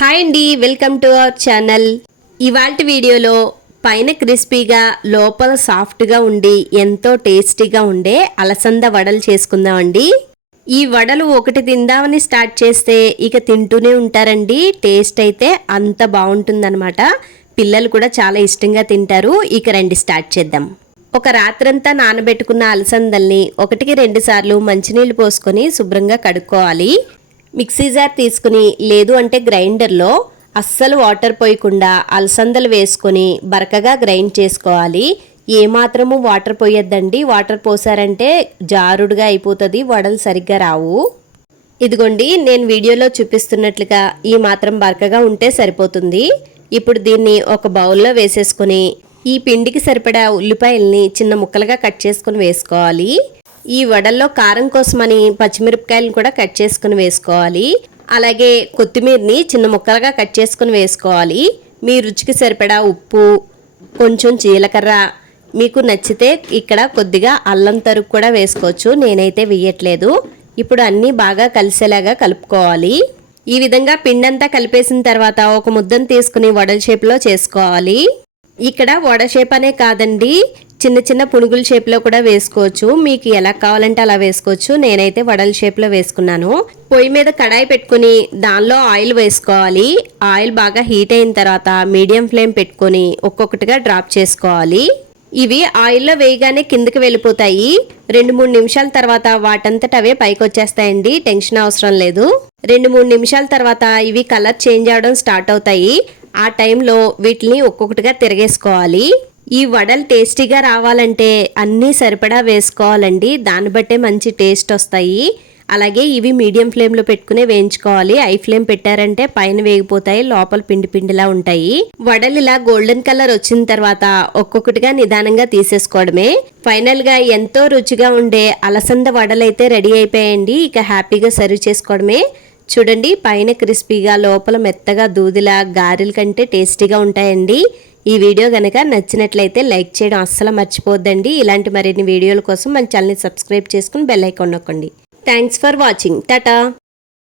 Hi అండి welcome to our channel. ఇవాళ వీడియోలో పైన క్రిస్పీగా లోపల సాఫ్ట్గా ఉండి ఎంతో టేస్టీగా ఉండే అలసంద వడలు చేసుకుందామండి ఈ వడలు ఒకటి తిందామని స్టార్ట్ చేస్తే ఇక తింటూనే ఉంటారండి. టేస్ట్ అయితే అంత బాగుంటుందన్నమాట. పిల్లలు కూడా చాలా ఇష్టంగా తింటారు. ఇక రండి స్టార్ట్ చేద్దాం. ఒక రాత్రంతా నానబెట్టుకున్న అలసందల్ని ఒకటికి రెండు సార్లు మంచినీళ్ళు పోసుకొని శుభ్రంగా కడుక్కోవాలి. మిక్సీ జార్ తీసుకుని లేదు అంటే గ్రైండర్లో అస్సలు వాటర్ పోయకుండా అలసందలు వేసుకొని బరకగా గ్రైండ్ చేసుకోవాలి. ఏమాత్రము వాటర్ పోయొద్దండి. వాటర్ పోసారంటే జారుడుగా అయిపోతుంది వడలు సరిగ్గా రావు. ఇదిగోండి నేను వీడియోలో చూపిస్తున్నట్లుగా ఈ మాత్రం బరకగా ఉంటే సరిపోతుంది. ఇప్పుడు దీన్ని ఒక బౌల్లో వేసేసుకొని ఈ పిండికి సరిపడా ఉల్లిపాయల్ని చిన్న ముక్కలుగా కట్ చేసుకొని వేసుకోవాలి. ఈ వడల్లో కారం కోసమని పచ్చిమిరపకాయలను కూడా కట్ చేసుకుని వేసుకోవాలి. అలాగే కొత్తిమీరని చిన్న ముక్కలుగా కట్ చేసుకుని వేసుకోవాలి. మీ రుచికి సరిపడా ఉప్పు కొంచెం జీలకర్ర మీకు నచ్చితే ఇక్కడ కొద్దిగా అల్లం తరుగు కూడా వేసుకోవచ్చు. నేనైతే వేయట్లేదు. ఇప్పుడు అన్నీ బాగా కలిసేలాగా కలుపుకోవాలి. ఈ విధంగా పిండంతా కలిపేసిన తర్వాత ఒక ముద్దను తీసుకుని వడల షేప్లో చేసుకోవాలి. ఇక్కడ వడ షేప్ అనే కాదండి చిన్న చిన్న పునుగుల షేప్లో కూడా వేసుకోవచ్చు. మీకు ఎలా కావాలంటే అలా వేసుకోవచ్చు. నేనైతే వడల షేప్లో వేసుకున్నాను. పొయ్యి మీద కడాయి పెట్టుకుని దానిలో ఆయిల్ వేసుకోవాలి. ఆయిల్ బాగా హీట్ అయిన తర్వాత మీడియం ఫ్లేమ్ పెట్టుకొని ఒక్కొక్కటిగా డ్రాప్ చేసుకోవాలి. ఇవి ఆయిల్లో వేయగానే కిందకి వెళ్ళిపోతాయి. రెండు మూడు నిమిషాల తర్వాత వాటంతట అవే పైకి వచ్చేస్తాయండి. టెన్షన్ అవసరం లేదు. రెండు మూడు నిమిషాల తర్వాత ఇవి కలర్ చేంజ్ అవడం స్టార్ట్ అవుతాయి. ఆ టైంలో వీటిని ఒక్కొక్కటిగా తిరగేసుకోవాలి. ఈ వడలు టేస్టీగా రావాలంటే అన్నీ సరిపడా వేసుకోవాలండి. దాన్ని బట్టే మంచి టేస్ట్ వస్తాయి. అలాగే ఇవి మీడియం ఫ్లేమ్లో పెట్టుకునే వేయించుకోవాలి. ఐ ఫ్లేమ్ పెట్టారంటే పైన వేగిపోతాయి లోపల పిండి పిండిలా ఉంటాయి. వడలు ఇలా గోల్డెన్ కలర్ వచ్చిన తర్వాత ఒక్కొక్కటిగా నిదానంగా తీసేసుకోవడమే. ఫైనల్గా ఎంతో రుచిగా ఉండే అలసంద వడలైతే రెడీ అయిపోయాయండి. ఇక హ్యాపీగా సర్వ్ చేసుకోవడమే. చూడండి పైన క్రిస్పీగా లోపల మెత్తగా దూదిలా గారెల కంటే టేస్టీగా ఉంటాయండి. ఈ వీడియో కనుక నచ్చినట్లయితే లైక్ చేయడం అస్సలు మర్చిపోద్దండి ఇలాంటి మరిన్ని వీడియోల కోసం మన ఛానల్ని సబ్స్క్రైబ్ చేసుకుని బెల్ ఐకాన్ నొక్కండి. Thanks for watching Tata